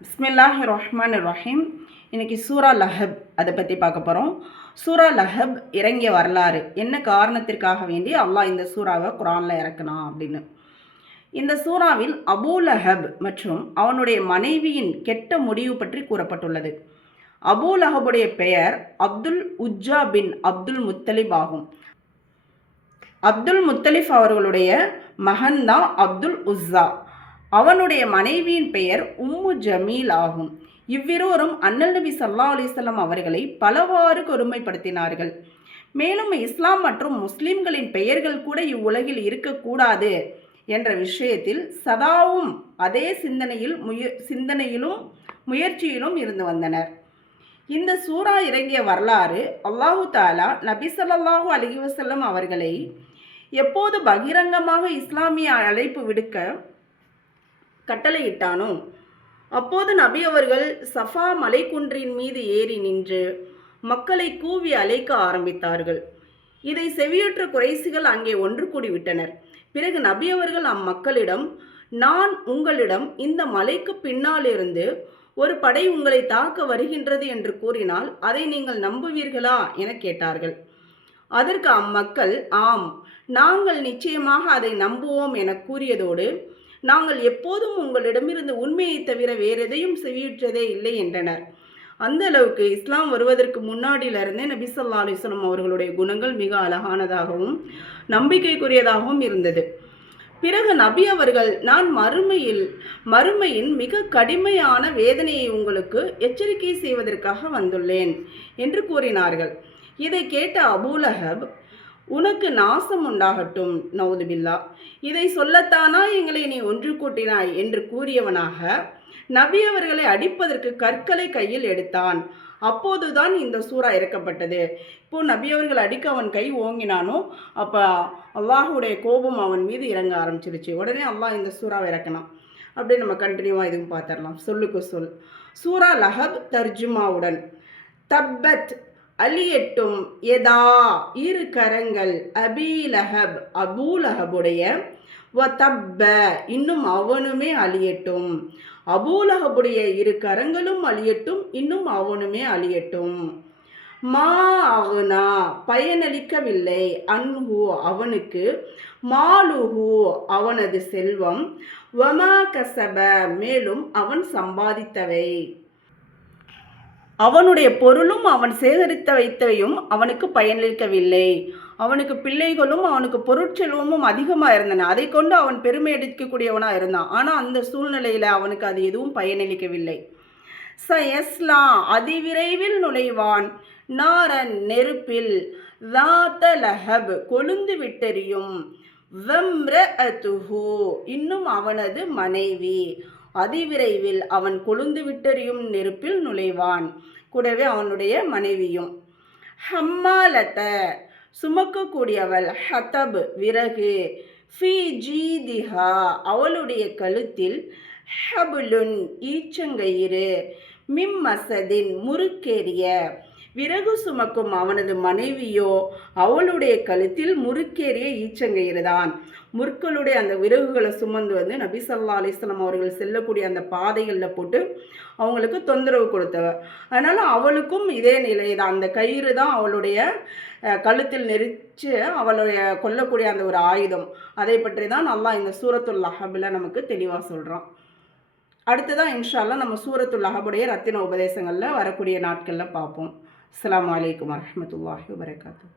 பிஸ்மில்லாஹிர் ரஹ்மானிர் ரஹீம். இன்னைக்கு சூரா லஹப் அதை பற்றி பார்க்க போகிறோம். சூரா லஹப் இறங்கிய வரலாறு, என்ன காரணத்திற்காக வேண்டி அல்லாஹ் இந்த சூறாவை குரானில் இறக்கணும் அப்படின்னு. இந்த சூறாவில் அபூ லஹப் மற்றும் அவனுடைய மனைவியின் கெட்ட முடிவு பற்றி கூறப்பட்டுள்ளது. அபூ லஹபுடைய பெயர் அப்துல் உஜ்ஜா பின் அப்துல் முத்தலிப் ஆகும். அப்துல் முத்தலிப் அவர்களுடைய மகன்தான் அப்துல் உஸ்ஸா. அவனுடைய மனைவியின் பெயர் உம்மு ஜமீல் ஆகும். இவ்விருவரும் அண்ணல் நபி ஸல்லல்லாஹு அலைஹி வஸல்லம் அவர்களை பலவாறு கொடுமைப்படுத்தினார்கள். மேலும் இஸ்லாம் மற்றும் முஸ்லிம்களின் பெயர்கள் கூட இவ்வுலகில் இருக்கக்கூடாது என்ற விஷயத்தில் சதாவும் அதே சிந்தனையிலும் முயற்சியிலும் இருந்து வந்தனர். இந்த சூரா இறங்கிய வரலாறு, அல்லாஹு தாலா நபி ஸல்லல்லாஹு அலைஹி வஸல்லம் அவர்களை எப்போது பகிரங்கமாக இஸ்லாமிய அழைப்பு விடுக்க கட்டளையிட்டானோ அப்போது நபி அவர்கள் சஃபா மலைக்குன்றின் மீது ஏறி நின்று மக்களை கூவி அழைக்க ஆரம்பித்தார்கள். இதை செவியுற்ற குறைசிகள் அங்கே ஒன்று கூடிவிட்டனர். பிறகு நபி அவர்கள் அம்மக்களிடம், நான் உங்களிடம் இந்த மலைக்கு பின்னாலிருந்து ஒரு படை உங்களை தாக்க வருகின்றது என்று கூறினால் அதை நீங்கள் நம்புவீர்களா என கேட்டார்கள். அதற்கு அம்மக்கள், ஆம், நாங்கள் நிச்சயமாக அதை நம்புவோம் என கூறியதோடு, நாங்கள் எப்போதும் உங்களிடமிருந்து உண்மையை தவிர வேறெதையும் செவியுற்றதே இல்லை என்றனர். அந்த அளவுக்கு இஸ்லாம் வருவதற்கு முன்னாடியிலிருந்தே நபி ஸல்லல்லாஹு அலைஹி வஸல்லம் அவர்களுடைய குணங்கள் மிக அழகானதாகவும் நம்பிக்கைக்குரியதாகவும் இருந்தது. பிறகு நபி அவர்கள், நான் மறுமையின் மிக கடுமையான வேதனையை உங்களுக்கு எச்சரிக்கை செய்வதற்காக வந்துள்ளேன் என்று கூறினார்கள். இதை கேட்ட அபூ லஹப், உனக்கு நாசம் உண்டாகட்டும், நவுதுபில்லா, இதை சொல்லத்தானா எங்களை நீ ஒன்று கூட்டினாய் என்று கூறியவனாக நபி அவர்களை அடிப்பதற்கு கற்களை கையில் எடுத்தான். அப்போதுதான் இந்த சூறா இறக்கப்பட்டது. இப்போ நபி அவர்கள் அடிக்க அவன் கை ஓங்கினானோ அப்போ அல்லாஹுடைய கோபம் அவன் மீது இறங்க ஆரம்பிச்சிருச்சு. உடனே அல்லாஹ் இந்த சூறாவை இறக்கணும். அப்படியே நம்ம கண்டினியூவாக இதுவும் பார்த்துடலாம். சொல்லுக்கு சொல். சூரா லஹப் தர்ஜுமாவுடன். தப்பத் அழியட்டும், எதா இரு கரங்கள், அபீ லஹப் அபூ லஹபுடைய, வ தப்ப இன்னும் அவனுமே அழியட்டும், அபூ லஹபுடைய இரு கரங்களும் அழியட்டும், இன்னும் அவனுமே அழியட்டும். மா அகுனா பயனளிக்கவில்லை, அன்ஹு அவனுக்கு, மாலுஹு அவனது செல்வம், வமா கசப மேலும் அவன் சம்பாதித்தவை, அவனுடைய பொருளும் அவன் சேகரித்த வைத்தவையும் அவனுக்கு பயனளிக்கவில்லை. அவனுக்கு பிள்ளைகளும் அவனுக்கு பொருட்செல்வமும் அதிகமாக இருந்தன. அதை கொண்டு அவன் பெருமை அடிக்கக்கூடியவனாக இருந்தான். ஆனால் அந்த சூழ்நிலையில் அவனுக்கு அது எதுவும் பயனளிக்கவில்லை. சயஸ்லா அதிவிரைவில் நுழைவான், நாரன் நெருப்பில், லாத்த லஹப் கொழுந்து விட்டெறியும், வம்ரஅதுஹு இன்னும் அவனது மனைவி, அதிவிரைவில் அவன் கொழுந்து விட்டெறியும் நெருப்பில் நுழைவான், கூடவே அவனுடைய மனைவியும். ஹம்மாலத சுமக்கக்கூடியவள், ஹதப் விறகு, ஃபி ஜீதிஹா அவளுடைய கழுத்தில், ஹபுலுன் ஈச்சங்கயிறு, மிம்மசதின் முறுக்கேறிய, விறகு சுமக்கும் அவனது மனைவியோ அவளுடைய கழுத்தில் முறுக்கேறிய ஈச்சங்கயிறு தான். முற்களுடைய அந்த விறகுகளை சுமந்து நபி ஸல்லல்லாஹு அலைஹி வஸல்லம் அவர்கள் செல்லக்கூடிய அந்த பாதைகளில் போட்டு அவங்களுக்கு தொந்தரவு கொடுத்தவர். அதனால் அவளுக்கும் இதே நிலை தான். அந்த கயிறு தான் அவளுடைய கழுத்தில் நெரிச்சு அவளுடைய கொல்லக்கூடிய அந்த ஒரு ஆயுதம். அதை பற்றி தான் அல்லாஹ் இந்த சூரத்துல் லஹபில் நமக்கு தெளிவாக சொல்கிறான். அடுத்ததான் இன்ஷா அல்லாஹ் நம்ம சூரத்துல் லஹபுடைய ரத்தின உபதேசங்களில் வரக்கூடிய நாட்களில் பார்ப்போம். அஸ்ஸலாமு அலைக்கும் வரஹ்மத்துல்லாஹி வபரகாத்துஹு.